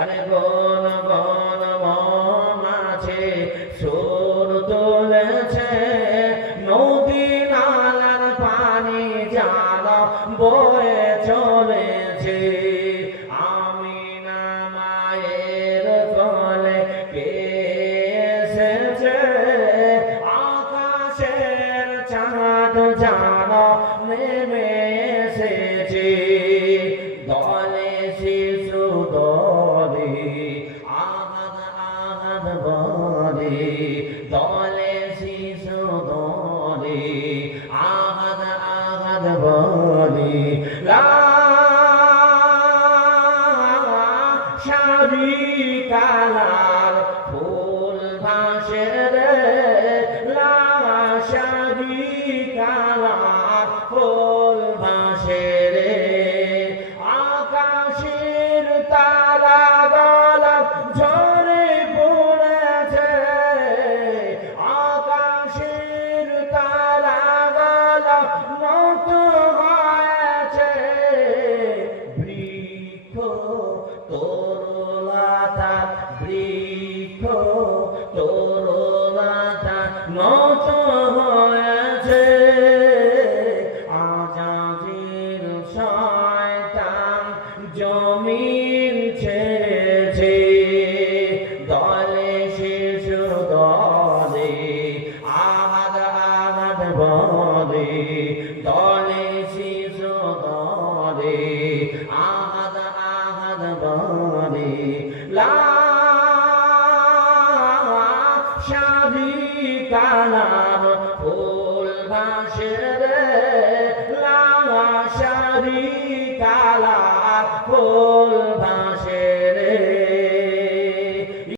আরে বন বন মাছে সুর তুলেছে, নদী নালার পানি জাল বয়ে চলেছে। আমিনা মায়ের কোলে কে এসেছে, আকাশের চাঁদ যেন নেমে এসেছে। দলে শিশু দলে আহাদ আহাদ বলে, দলে শিশু দলে আহাদ আহাদ বলে। শাড়ি কালার ফুল ভাসে রে, শাড়ি কালার ফুল ভাসে রে। আকাশের তারা গলা ঝরে পড়েছে, আকাশের তারা গলা নত হয়েছে। বৃক্ষ তরুলতা, বৃক্ষ তরুলতা নত হয়েছে। আজাজিল শয়তান জমিন ছেড়েছে, দলে শিশু দলে আহাদ আহাদ বলে, দলে শিশু দলে আহাদ আহাদ বলে। শাড়ি কালা